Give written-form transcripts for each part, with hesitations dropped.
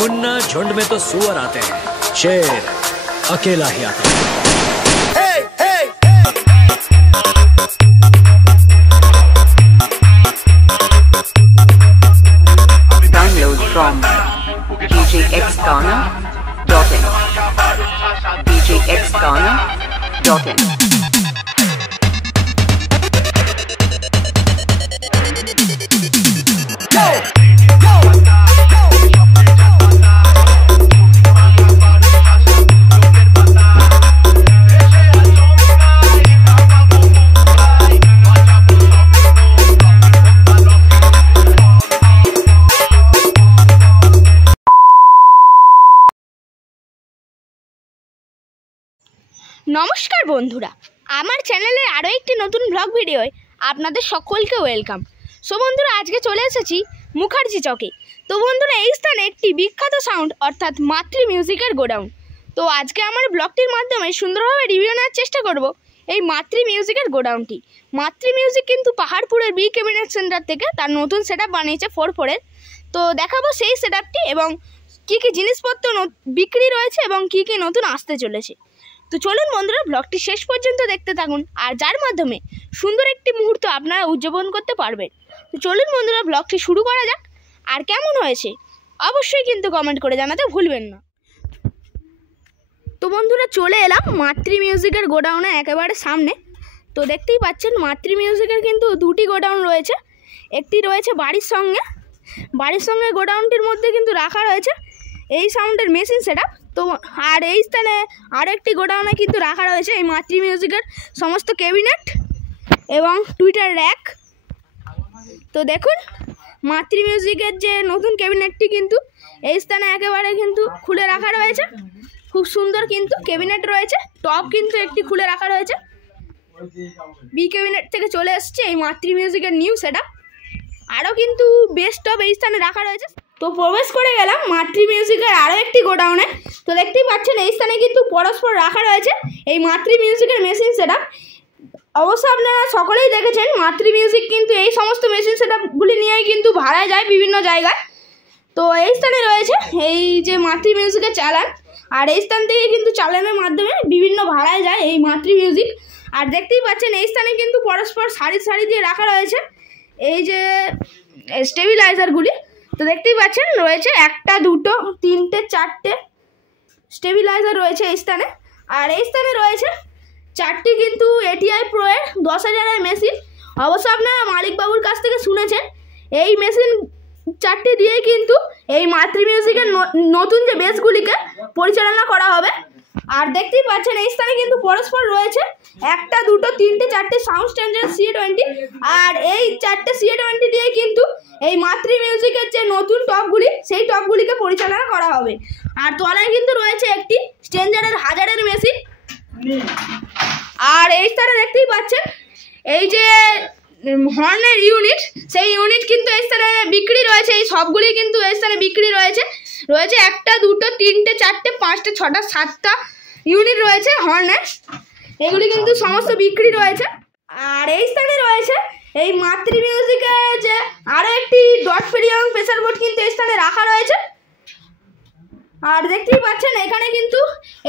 मुन्ना झुंड में तो सुअर आते हैं, शेर अकेला ही आता है। Download from djxghana.in. djxghana.in. নমস্কার বন্ধুরা, আমার চ্যানেলে আরও একটি নতুন ব্লগ ভিডিওয় আপনাদের সকলকে ওয়েলকাম। সো বন্ধুরা, আজকে চলে এসেছি মুখার্জি চকে। তো বন্ধুরা, এই স্থানে একটি বিখ্যাত সাউন্ড অর্থাৎ মাতৃ মিউজিকের গোডাউন। তো আজকে আমার ব্লগটির মাধ্যমে সুন্দরভাবে রিভিউ নেওয়ার চেষ্টা করব এই মাতৃ মিউজিকের গোডাউনটি। মাতৃ মিউজিক কিন্তু পাহাড়পুরের বি ক্যাবিনেট সেন্টার থেকে তার নতুন সেট আপ বানিয়েছে 4/4-এর। তো দেখাবো সেই সেট আপটি এবং কী কী জিনিসপত্র বিক্রি রয়েছে এবং কী কী নতুন আসতে চলেছে। তো চলুন বন্ধুরা, ব্লগটি শেষ পর্যন্ত দেখতে থাকুন, আর যার মাধ্যমে সুন্দর একটি মুহূর্ত আপনারা উদযাপন করতে পারবেন। তো চলুন বন্ধুরা, ব্লগটি শুরু করা যাক। আর কেমন হয়েছে অবশ্যই কিন্তু কমেন্ট করে জানাতে ভুলবেন না। তো বন্ধুরা, চলে এলাম মাতৃ মিউজিকের গোডাউনে একেবারে সামনে। তো দেখতেই পাচ্ছেন মাতৃ মিউজিকের কিন্তু দুটি গোডাউন রয়েছে। একটি রয়েছে বাড়ির সঙ্গে গোডাউনটির মধ্যে কিন্তু রাখা রয়েছে এই সাউন্ডের মেশিন সেট আপ। তো আর এই স্থানে আরেকটি গোডাউনে কিন্তু রাখা রয়েছে এই মাতৃ মিউজিকের সমস্ত ক্যাবিনেট এবং টুইটার র্যাক। তো দেখুন মাতৃ মিউজিকের যে নতুন ক্যাবিনেটটি কিন্তু এই স্থানে একেবারে কিন্তু খুলে রাখা রয়েছে। খুব সুন্দর কিন্তু ক্যাবিনেট রয়েছে। টপ কিন্তু একটি খুলে রাখা রয়েছে। বি ক্যাবিনেট থেকে চলে এসছে এই মাতৃ মিউজিকের নিউ সেট আপ। আরও কিন্তু বেস্ট টপ এই স্থানে রাখা রয়েছে। তো প্রবেশ করে গেলাম মাতৃ মিউজিকের আরও একটি গোডাউনে। তো দেখতেই পাচ্ছেন এই স্থানে কিন্তু পরস্পর রাখা রয়েছে এই মাতৃ মিউজিকের মেশিন সেট আপ। অবশ্য আপনারা সকলেই দেখেছেন মাতৃ মিউজিক কিন্তু এই সমস্ত মেশিন সেট আপগুলি নিয়েই কিন্তু ভাড়ায় যায় বিভিন্ন জায়গায়। তো এই স্থানে রয়েছে এই যে মাতৃ মিউজিকের চালান, আর এই স্থান থেকে কিন্তু চালানের মাধ্যমে বিভিন্ন ভাড়ায় যায় এই মাতৃ মিউজিক। আর দেখতেই পাচ্ছেন এই স্থানে কিন্তু পরস্পর সারি দিয়ে রাখা রয়েছে এই যে স্টেবিলাইজারগুলি। তো দেখতেই পাচ্ছেন রয়েছে 1, 2, 3, 4টে স্টেবিলাইজার রয়েছে এই স্থানে। আর এই স্থানে রয়েছে 4টি কিন্তু ATI Pro এর 10,000-এর মেশিন। অবশ্য আপনারা মালিকবাবুর কাছ থেকে শুনেছেন এই মেশিন 4টি দিয়ে কিন্তু এই মাতৃ মিউজিকের নতুন যে বেসগুলিকে পরিচালনা করা হবে। আর দেখতেই পাচ্ছেন এই স্থানে কিন্তু পরস্পর রয়েছে 1, 2, 3, 4টে সাউন্ড স্ট্যান্ডার্ড CA20। আর এই 4টে CA20 দিয়ে কিন্তু এই মাতৃ মিউজিকের যে নতুন টপগুলি সেই টপগুলিকে পরিচালনা করা হবে। আর তলায় কিন্তু রয়েছে একটি স্ট্যান্ডার্ডের 1000-এর মেশিন। আর এই স্থানে দেখতেই পাচ্ছেন এই যে হর্নের ইউনিট, সেই ইউনিট কিন্তু এই স্থানে বিক্রি রয়েছে। এই সবগুলি কিন্তু এই স্থানে বিক্রি রয়েছে 1, 2, 3, 4, 5, 6, 7টা ইউনিট রয়েছে হর্নের। এগুলি কিন্তু সমস্ত বিক্রি রয়েছে। আর এই স্থানে রয়েছে এই মাতৃ মিউজিকের যে আরও একটি ডট পেড এবং প্রেসার বোর্ড কিন্তু এই স্থানে রাখা রয়েছে। আর দেখতেই পাচ্ছেন এখানে কিন্তু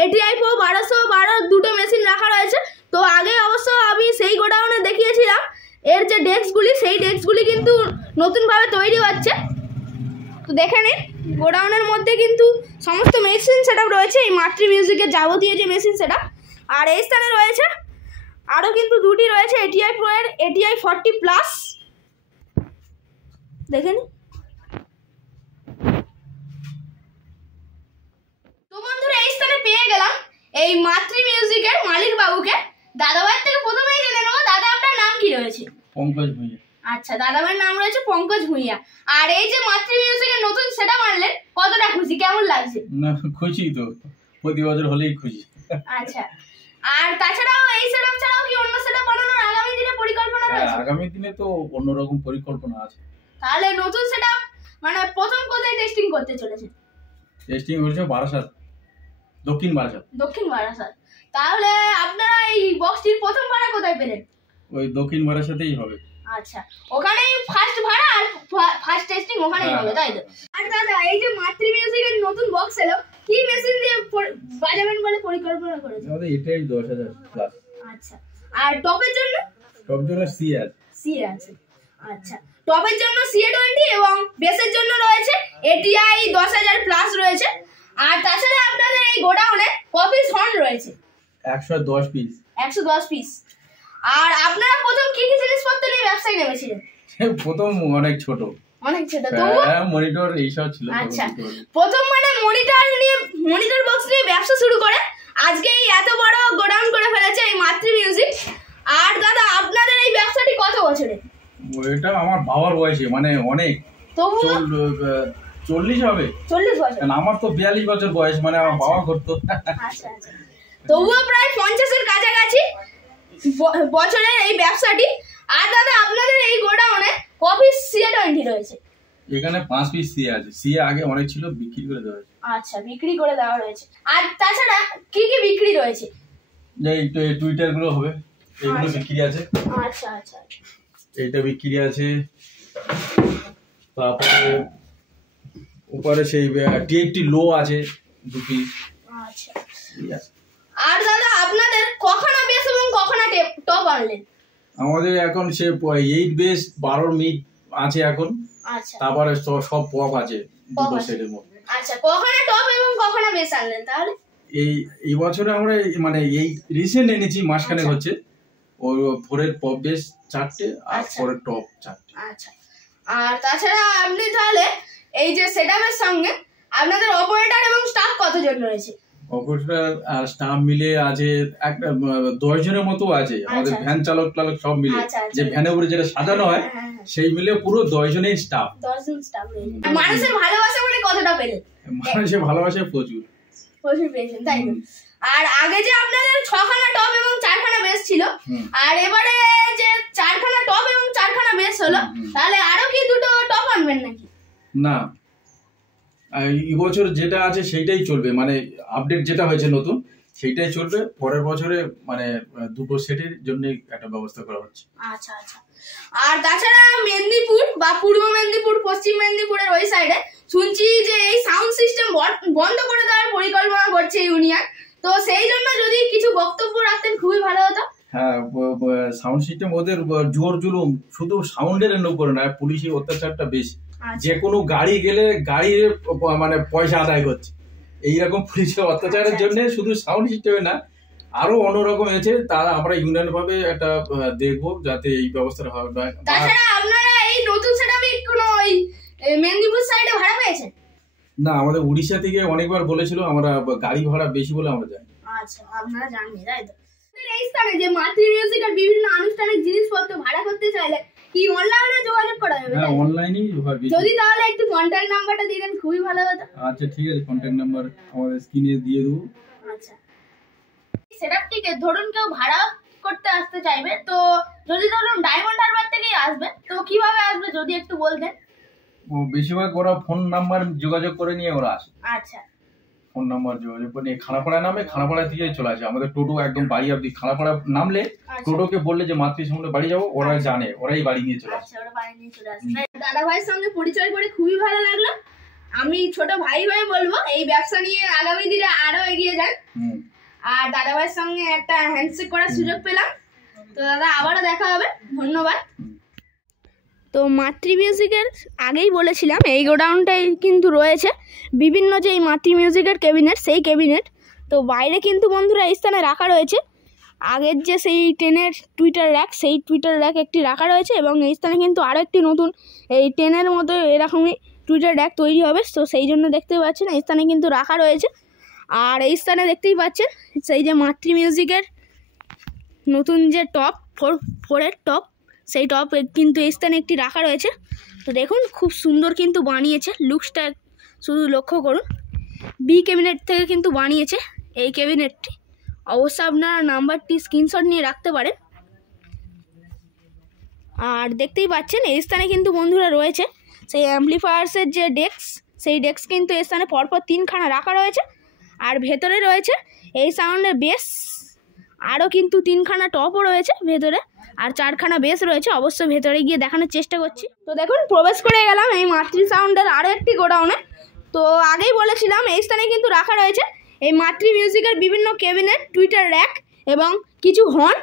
ATI Pro 1212 দুটো মেশিন রাখা রয়েছে। তো আগে অবশ্য আমি সেই গোডাউনে দেখিয়েছিলাম এর যে ডেস্কগুলি, সেই ডেস্কগুলি কিন্তু নতুনভাবে তৈরি হচ্ছে। তো দেখে নিন গোডাউনের মধ্যে কিন্তু সমস্ত মেশিন সেট আপ রয়েছে এই মাতৃ মিউজিকের যাবতীয় যে মেশিন সেট আপ। আর এই স্থানে রয়েছে আরও কিন্তু দুটি রয়েছে ATI Pro এর ATI 40+। দেখে নিন। তো বন্ধুরা, এই স্থানে পেয়ে গেলাম এই মাতৃ মিউজিকের মালিক বাবুকে। দাদাভাইয়ের থেকে প্রথমেই জেনে নেবো, দাদা আপনার নাম কি রয়েছে? পঙ্কজ ভূঁইয়া। আচ্ছা, দাদাভাইয়ের নাম রয়েছে পঙ্কজ ভূঁইয়া। আর এই যে মাতৃ মিউজিকের নতুন সেট আপ আনলেন, কতটা খুশি, কেমন লাগছে? না, খুশি তো, প্রতি বছর হলেই খুশি। আচ্ছা, আর তাছাড়াও এই সেট আপ ছাড়াও কি অন্য সেট আপ বানানোর আগামী দিনে পরিকল্পনা রয়েছে? আগামী দিনে তো অন্যরকম পরিকল্পনা আছে। তাহলে নতুন সেট আপ মানে প্রথম কোথায় টেস্টিং করতে চলেছে? টেস্টিং হচ্ছে বারাসাত, দক্ষিণ বারাসাত। তাহলে আপনারা এই বক্সটির প্রথম ভাড়া কোথায় পেলেন? ওই দক্ষিণ বারাসাতেই হবে। আচ্ছা, ওখানেই ফার্স্ট ভাড়া আর ফার্স্ট টেস্টিং ওখানেই হবে, তাই তো? আর দাদা, এই যে মাতৃ মিউজিকের বক্স এলো, কি মেশিন দিয়ে বাজাবেন বলে পরিকল্পনা করেছেন? আমাদের এটাই 10,000 প্লাস। আচ্ছা, আর টপের জন্য? টপ জন্য সি আছে। আচ্ছা, টপের জন্য CA20 এবং বেসের জন্য রয়েছে ATI 10,000 প্লাস রয়েছে। আর তাছাড়া আপনাদের এই গোডাউনে কপিস হর্ন রয়েছে 110 পিস। 110 পিস। আর আপনারা প্রথম কি কি জিনিসপত্র নিয়ে ব্যবসায় নেমেছিলেন? প্রথম অনেক ছোট তো মনিটর এইসব ছিল। আচ্ছা, প্রথম মানে মনিটর বক্স নিয়ে ব্যবসা শুরু করে আজকে এই এত বড় গোডাউন করে ফেলেছে এই মাতৃ মিউজিক। আর দাদা আপনাদের এই ব্যবসাটি কত বছরে? এটা আমার বাবার বয়সে, মানে অনেক, তবু 40 হবে। 40 বছর? আমার তো 42 বছর বয়স, মানে আমার বাবা করতো। আচ্ছা, তবুও প্রায় 50-এর কাছাকাছি বছরের এই ব্যবসাটি। আর দাদা আপনাদের এই গোডাউনে কপি CA20 রয়েছে? এখানে 5 পিস সিএ আছে। সিএ আগে অনেক ছিল, বিক্রি করে দেওয়া হয়েছে। আচ্ছা, বিক্রি করে দেওয়া হয়েছে। আর তাছাড়া কি কি বিক্রি রয়েছে? এই টুইটার গুলো হবে, এগুলো বিক্রি আছে। আচ্ছা, এইটা বিক্রি আছে। তারপরে উপরে সেই টিএফটি লো আছে 2 পিস। আচ্ছা, আর দাদা আপনাদের কখনো বেস এবং কখনো টপ আনলেন? আমাদের এখন সে 8 বেস 12 মিড আছে এখন। আচ্ছা, তারপরে সব পপ আছে দুটো সেটের মধ্যে। আচ্ছা, কখনো টপ এবং কখনো বেস আনলেন? তাহলে এই বছরে আমরা মানে এই রিসেন্ট এনেছি, মাসখানেক হচ্ছে। ওর 4-এর পপ বেস 4টে আর 4-এর টপ 4টে। আচ্ছা, আর তাছাড়া আপনি তাহলে এই যে সেটআপের সঙ্গে আপনাদের অপারেটর এবং স্টাফ কতজন রয়েছে? অপারেটর আর স্টাফ মিলে আছে একটা 10 জনের মতো আছে। আমাদের ভ্যান চালক সব মিলে, যে ভ্যানের উপরে যেটা সাজানো হয় সেই মিলে পুরো 10 জনের স্টাফ। 10 জন স্টাফ রয়েছে। মানুষের ভালোবাসা বলে কতটা পেলেন? মানুষের ভালোবাসা প্রচুর পেয়েছেন, তাই তো? আর আগে যে আপনাদের 6খানা টপ এবং 4খানা বেস ছিল, আর এবারে যে 4খানা টপ এবং 4খানা বেস হলো, তাহলে আরো কি দুটো টপ আনবেন নাকি? না, এই বছর যেটা আছে সেইটাই চলবে, মানে আপডেট যেটা হয়েছে নতুন সেইটাই চলবে। পরের বছরে মানে দুটো সেটের জন্য একটা ব্যবস্থা করা হচ্ছে। আচ্ছা, আর তাছাড়া মেদিনীপুর বা পূর্ব মেদিনীপুর, পশ্চিম মেদিনীপুরের ওই সাইডে শুনছি যে এই সাউন্ড সিস্টেম বন্ধ করে দেওয়ার পরিকল্পনা করছে ইউনিয়ন। তো সেই জন্য যদি কিছু বক্তব্য রাখতেন খুবই ভালো হতো। হ্যাঁ, সাউন্ড সিস্টেম ওদের জোর জুলুম, শুধু সাউন্ডের উপরে না, পুলিশের অত্যাচারটা বেশি। যে কোনো গাড়ি গেলে গাড়ির মানে পয়সা আদায় করছে। এইরকম পুলিশের অত্যাচারের জন্য শুধু সাউন্ড সিস্টেমে না, আরো অন্যরকম আছে। তারা আমরা ইউনিয়ন ভাবে একটা দেখবো যাতে এই ব্যবস্থাটা হয়। তাছাড়া আপনারা এই নতুন সেটআপে কোনো ওই মেদিনীপুর সাইডে ভাড়া পেয়েছেন? না, আমাদের উড়িষ্যা থেকে অনেকবার বলেছিল, আমরা গাড়ি ভাড়া বেশি বলে আমরা যাই। আচ্ছা, আপনারা জানেন, তাই তো? এই স্থানে যে মাতৃ মিউজিক আর বিভিন্ন আনুষ্ঠানিক জিনিসপত্র ভাড়া করতে চাইলে কি অনলাইনে যোগাযোগ করা যাবে? হ্যাঁ, অনলাইনেই হবে। যদি তাহলে একটু কন্টাক্ট নাম্বারটা দিয়ে দেন খুবই ভালো হতো। আচ্ছা, ঠিক আছে, কন্টাক্ট নাম্বার আমাদের স্ক্রিনে দিয়ে দেবো। আচ্ছা, সেটআপটিকে ধরুন কেউ ভাড়া করতে আসতে চাইবে, তো যদি ধরুন ডায়মন্ড হারবার থেকেই আসবে, তো কিভাবে আসবে যদি একটু বলতেন? বেশিরভাগ ওরা ফোন নাম্বার যোগাযোগ করে নিয়ে ওরা আসে। আচ্ছা, ফোন নাম্বার যোগাযোগ করে নিয়ে খানাপাড়া নামে, খানাপাড়া থেকে চলে আসে। আমাদের টোটো একদম বাড়ি অব্দি। খানাপাড়া নামলে টোটোকে বললে যে মাতৃ সামনে বাড়ি যাবো, ওরা জানে, ওরাই বাড়ি নিয়ে চলে আসে। ওরা বাড়ি নিয়ে চলে আসে। দাদা ভাইয়ের সঙ্গে পরিচয় করে খুবই ভালো লাগলো। আমি ছোট ভাই হয়ে বলবো এই ব্যবসা নিয়ে আগামী দিনে আরো এগিয়ে যান। আর দাদা ভাইয়ের সঙ্গে একটা হ্যান্ডশেক করার সুযোগ পেলাম। তো দাদা আবারও দেখা হবে, ধন্যবাদ। তো মাতৃ মিউজিকের আগেই বলেছিলাম এই গোডাউনটাই কিন্তু রয়েছে বিভিন্ন যে এই মাতৃ মিউজিকের ক্যাবিনেট, সেই ক্যাবিনেট। তো বাইরে কিন্তু বন্ধুরা এই স্থানে রাখা রয়েছে আগের যে সেই 10-এর টুইটার র্যাক, সেই টুইটার র্যাক একটি রাখা রয়েছে, এবং এই স্থানে কিন্তু আরও একটি নতুন এই 10-এর মতো এরকমই টুইটার র্যাক তৈরি হবে। তো সেই জন্য দেখতে পাচ্ছেন এই স্থানে কিন্তু রাখা রয়েছে। আর এই স্থানে দেখতেই পাচ্ছেন সেই যে মাতৃ মিউজিকের নতুন যে টপ 4-এর টপ, সেই টপ কিন্তু এই স্থানে একটি রাখা রয়েছে। তো দেখুন খুব সুন্দর কিন্তু বানিয়েছে, লুকসটা শুধু লক্ষ্য করুন। বি ক্যাবিনেট থেকে কিন্তু বানিয়েছে এই ক্যাবিনেটটি। অবশ্য আপনারা নাম্বারটি স্ক্রিনশট নিয়ে রাখতে পারেন। আর দেখতেই পাচ্ছেন এই স্থানে কিন্তু বন্ধুরা রয়েছে সেই অ্যাম্পলিফায়ার্সের যে ডেস্ক, সেই ডেস্ক কিন্তু এই স্থানে পরপর 3খানা রাখা রয়েছে। আর ভেতরে রয়েছে এই সাউন্ডের বেস, আরও কিন্তু 3খানা টপও রয়েছে ভেতরে, আর 4খানা বেস রয়েছে। অবশ্য ভেতরে গিয়ে দেখানোর চেষ্টা করছি। তো দেখুন প্রবেশ করে গেলাম এই মাতৃ সাউন্ডের আরও একটি গোডাউনে। তো আগেই বলেছিলাম এই স্থানে কিন্তু রাখা রয়েছে এই মাতৃ মিউজিকের বিভিন্ন ক্যাবিনেট, টুইটার র্যাক এবং কিছু হর্ন।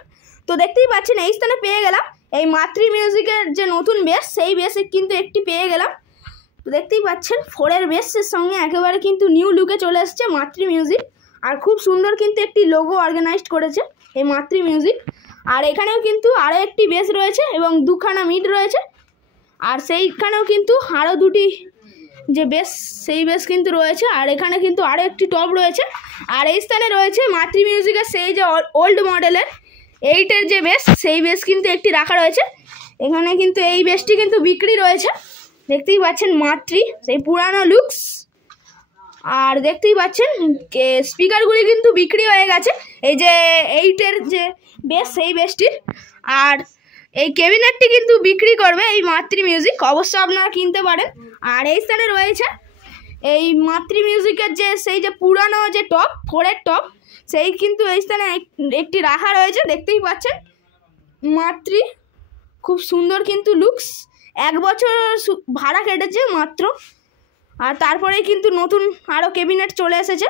তো দেখতেই পাচ্ছেন এই স্থানে পেয়ে গেলাম এই মাতৃ মিউজিকের যে নতুন বেস, সেই বেসে কিন্তু একটি পেয়ে গেলাম। তো দেখতেই পাচ্ছেন 4-এর বেসের সঙ্গে একেবারে কিন্তু নিউ লুকে চলে এসছে মাতৃ মিউজিক। আর খুব সুন্দর কিন্তু একটি লোগো অর্গানাইজড করেছে এই মাতৃ মিউজিক। আর এখানেও কিন্তু আরও একটি বেস রয়েছে এবং দুখানা মিড রয়েছে। আর সেইখানেও কিন্তু আরও দুটি যে বেস, সেই বেস কিন্তু রয়েছে। আর এখানে কিন্তু আরও একটি টপ রয়েছে। আর এই স্থানে রয়েছে মাতৃ মিউজিকের সেই যে ওল্ড মডেলের 8-এর যে বেস, সেই বেস কিন্তু একটি রাখা রয়েছে। এখানে কিন্তু এই বেসটি কিন্তু বিক্রি রয়েছে, দেখতেই পাচ্ছেন মাতৃ সেই পুরানো লুকস। আর দেখতেই পাচ্ছেন স্পিকারগুলি কিন্তু বিক্রি হয়ে গেছে এই যে 8-এর যে বেস, সেই বেসটির। আর এই ক্যাবিনেটটি কিন্তু বিক্রি করবে এই মাতৃ মিউজিক, অবশ্যই আপনারা কিনতে পারেন। আর এই স্থানে রয়েছে এই মাতৃ মিউজিকের যে সেই যে পুরানো যে টপ, 4-এর টপ, সেই কিন্তু এই স্থানে একটি রাখা রয়েছে, দেখতেই পাচ্ছেন মাতৃ। খুব সুন্দর কিন্তু লুকস, 1 বছর ভাড়া কেটেছে মাত্র। আর তারপরেই কিন্তু নতুন আরও ক্যাবিনেট চলে এসেছে।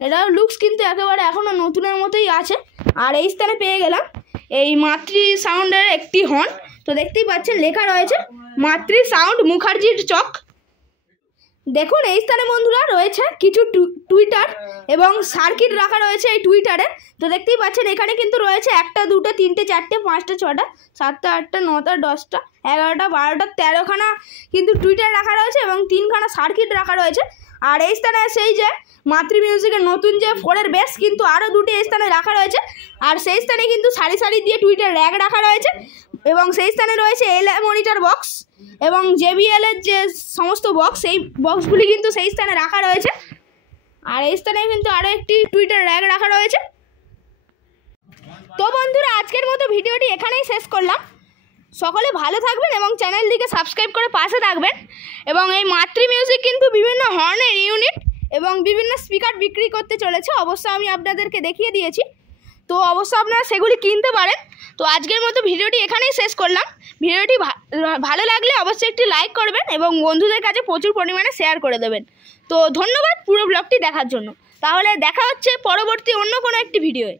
এটাও লুকস কিন্তু একেবারে এখনও নতুনের মতোই আছে। আর এই স্থানে পেয়ে গেলাম এই মাতৃ সাউন্ডের একটি হর্ন। তো দেখতেই পাচ্ছেন লেখা রয়েছে মাতৃ সাউন্ড মুখার্জির চক। দেখুন এই স্থানে বন্ধুরা রয়েছে কিছু টুইটার এবং সার্কিট রাখা রয়েছে এই টুইটারে। তো দেখতেই পাচ্ছেন এখানে কিন্তু রয়েছে 1টা 2টা 3টে 4টে 5টা 6টা 7টা 8টা 9টা 10টা 11টা 12টা 13খানা কিন্তু টুইটার রাখা রয়েছে এবং 3খানা সার্কিট রাখা রয়েছে। আর এই স্থানে সেই যে মাতৃ মিউজিকের নতুন যে 4-এর বেস কিন্তু আরও দুটি এই স্থানে রাখা রয়েছে। আর সেই স্থানে কিন্তু সারি সারি দিয়ে টুইটার র্যাক রাখা রয়েছে এবং সেই স্থানে রয়েছে এল মনিটর বক্স এবং JBL-এর যে সমস্ত বক্স, সেই বক্সগুলি কিন্তু সেই স্থানে রাখা রয়েছে। আর এই স্থানে কিন্তু আরও একটি টুইটার র্যাক রাখা রয়েছে। তো বন্ধুরা আজকের মতো ভিডিওটি এখানেই শেষ করলাম। সকলে ভালো থাকবেন এবং চ্যানেলটিকে সাবস্ক্রাইব করে পাশে থাকবেন। এবং এই মাতৃ মিউজিক কিন্তু বিভিন্ন হর্নের ইউনিট এবং বিভিন্ন স্পিকার বিক্রি করতে চলেছে, অবশ্যই আমি আপনাদেরকে দেখিয়ে দিয়েছি। তো অবশ্যই আপনারা সেগুলি কিনতে পারেন। তো আজকের মতো ভিডিওটি এখানেই শেষ করলাম। ভিডিওটি ভালো লাগলে অবশ্যই একটি লাইক করবেন এবং বন্ধুদের কাছে প্রচুর পরিমাণে শেয়ার করে দেবেন। তো ধন্যবাদ পুরো ব্লগটি দেখার জন্য। তাহলে দেখা হচ্ছে পরবর্তী অন্য কোনো একটি ভিডিওয়ে।